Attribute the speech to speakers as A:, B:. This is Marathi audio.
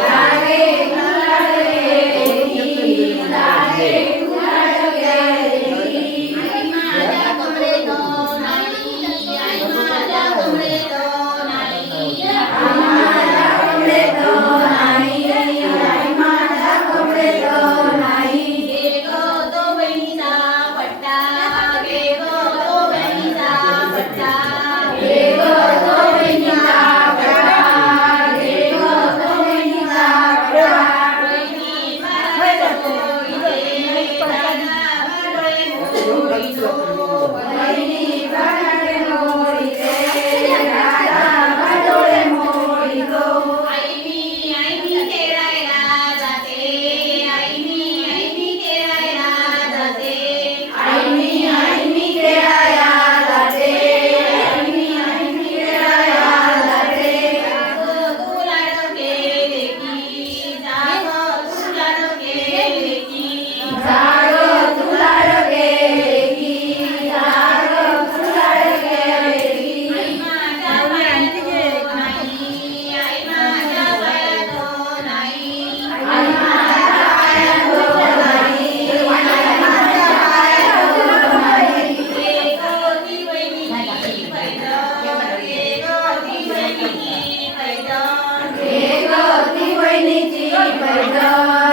A: Amén. ती वहिनीची पैठण